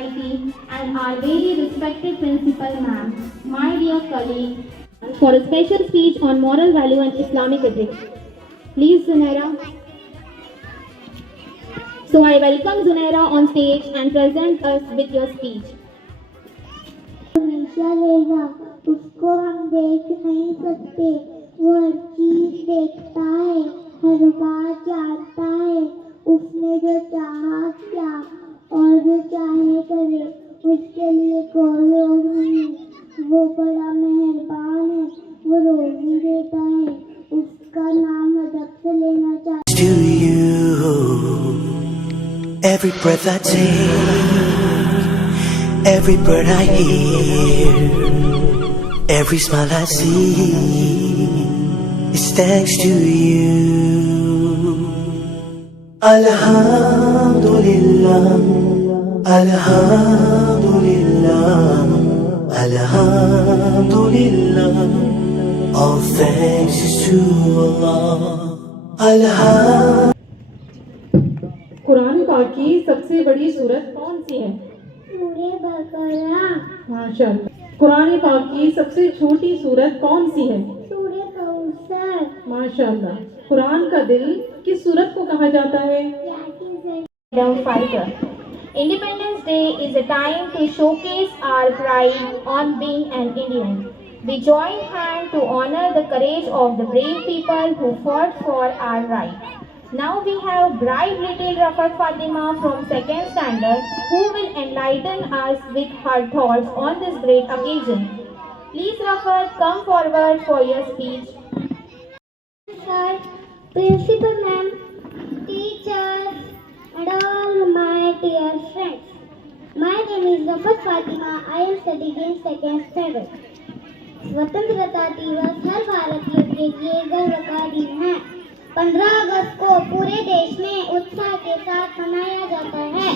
society and our very respected principal ma'am, my dear colleague, for a special speech on moral value and Islamic ethics. Please, Zunaira. So I welcome Zunaira on stage and present us with your speech. हमेशा रहेगा, उसको हम देख नहीं सकते, वो हर चीज देखता है, हर बात जानता है, उसने जो चाहा क्या और जो चाहे करे, उसके लिए कोई रोक नहीं, वो बड़ा मेहरबान है, वो रोज़ी देता है, उसका नाम अदब से लेना चाहिए। To you, every breath I take, every word I hear, every smile I see, is thanks to you. Alhamdulillah, Alhamdulillah, Alhamdulillah, all thanks is to Allah. Alhamdulillah. Quran पाक की सबसे बड़ी सूरत कौन सी है? सूरे बकरा। माशाअल्लाह। कुरान पाक की सबसे छोटी सूरत कौन सी है? सूरे कौसर। माशाअल्लाह। कुरान का दिल किस सूरत को कहा जाता है? Freedom fighter. Independence Day is a time to showcase our pride on being an Indian. We join hands to honor the courage of the brave people who fought for our rights. Now we have bright little Rafat Fatima from 2nd standard who will enlighten us with her thoughts on this great occasion. Please Rafat, come forward for your speech. Sir, Principal Ma'am, teachers, and all my dear friends. My name is Rafat Fatima. I am studying in 2nd standard. स्वतंत्रता दिवस हर भारतीय के लिए गर्व का दिन है। 15 अगस्त को पूरे देश में उत्साह के साथ मनाया जाता है।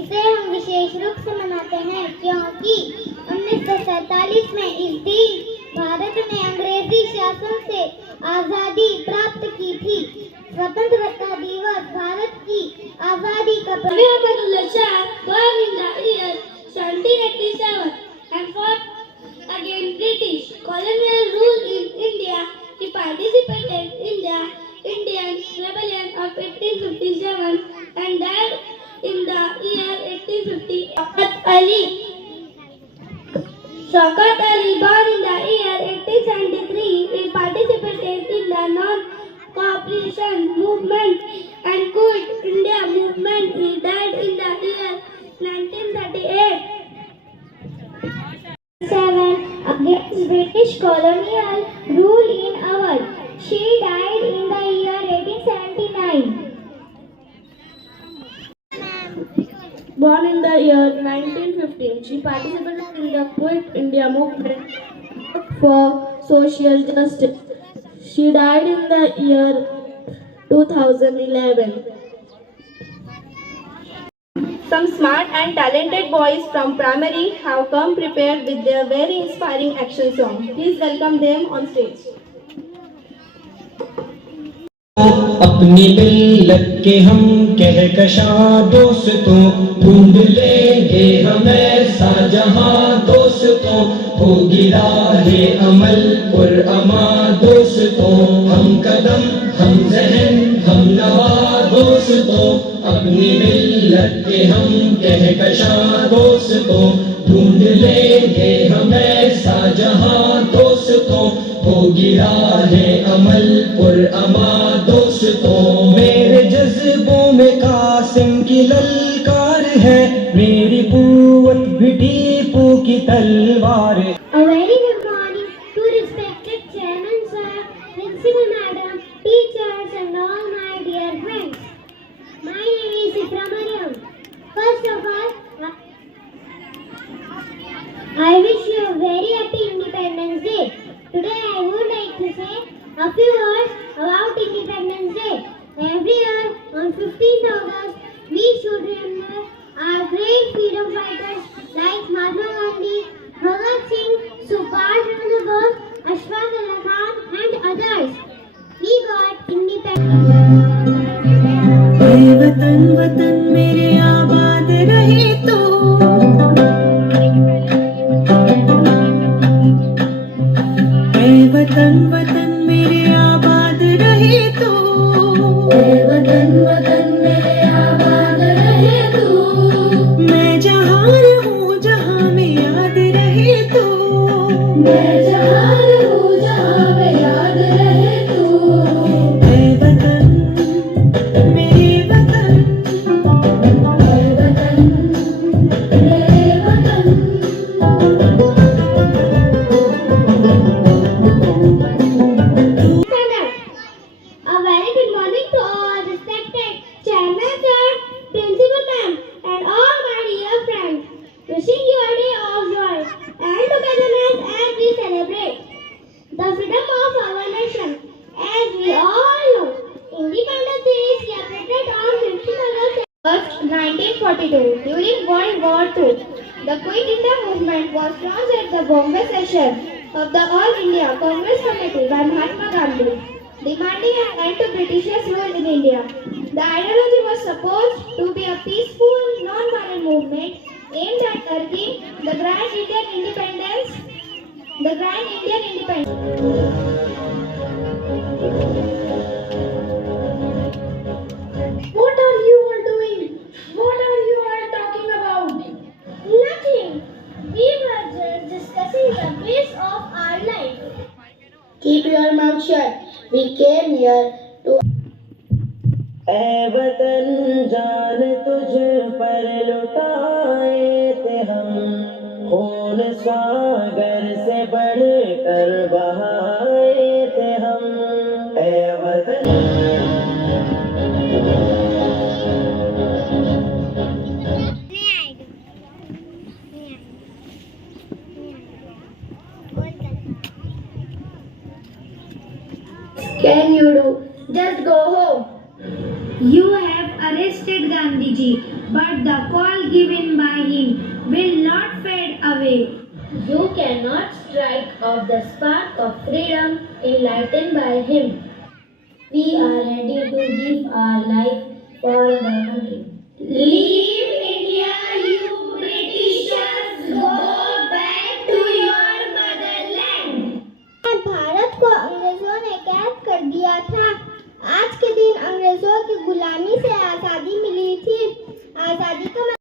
इसे हम विशेष रूप से मनाते हैं क्योंकि 1947 में इस दिन भारत ने अंग्रेजी शासन से आजादी प्राप्त की थी। स्वतंत्रता दिवस भारत की आजादी का Muhammad Shah, born in the year 1787 and fought against British colonial rule in India. He participated in the Indian Rebellion of 1857 and died in the year 1850. Shaukat Ali, born in the year 1873, he participated in the non-cooperation movement and quit India movement. He died in the year 1938. Against British colonial rule in Awadh. She died in the year 1879. Born in the year 1915, she participated in the Quit India movement for social justice. She died in the year 2011. Some smart and talented boys from primary have come prepared with their very inspiring action song. Please welcome them on stage. अपनी मिल्लत के हम कहकशां दोस्तों, ढूंढ लेंगे हम ऐसा जहां दोस्तों, होगी राहे अमल पुरअमा दोस्तों, हम कदम हम जहन हम नवा दोस्तों, अपनी मिल्लत के हम कहकशां दोस्तों, ढूंढ लेंगे हम ऐसा जहां दोस्तों, होगी राहे अमल पुरअमा दोस्तों, मेरे जज्बों में कासिम की ललकार है, मेरी कुव्वत भी टीपू की तलवार है। A very good morning to respected Chairman Sir, Principal Madam, teachers and all my dear friends. My name is Ikra Mariam. First of all, I wish you a very happy Independence Day. Today I would like to say a few words about Independence Day. Every year on 15th August, we should remember our great freedom fighters like Mahatma Gandhi, Bhagat Singh, Subhash Chandra Bose, Ashfaq Allah Khan and others. We got independence. वतन वतन मेरे आबाद रहे तो 1942, during World War II, the Quit India movement was launched at the Bombay session of the All India Congress Committee by Mahatma Gandhi, demanding an end to Britishers' rule in India. The ideology was supposed to be a peaceful, non-violent movement aimed at urging the Grand Indian Independence. What are you all doing? What are you all talking about? Nothing. We were just discussing the ways of our life. Keep your mouth shut. We came here to. ऐ वतन जान तुझ पर लुटाए थे हम खून सागर से बढ़ कर बहाए थे हम ऐ वतन Can you do? Just go home. You have arrested Gandhiji, but the call given by him will not fade away. You cannot strike off the spark of freedom enlightened by him. We are ready to give our life for the country. Leave India, you Britishers! Go back to your motherland! Bharat को अंग्रेजों ने कैद कर दिया था। आज के दिन अंग्रेजों की गुलामी से आज़ादी मिली थी। आज़ादी का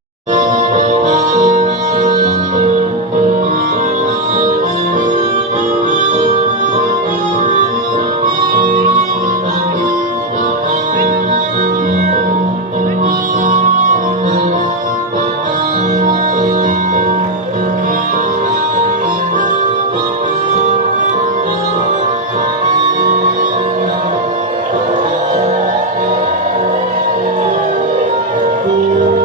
Oh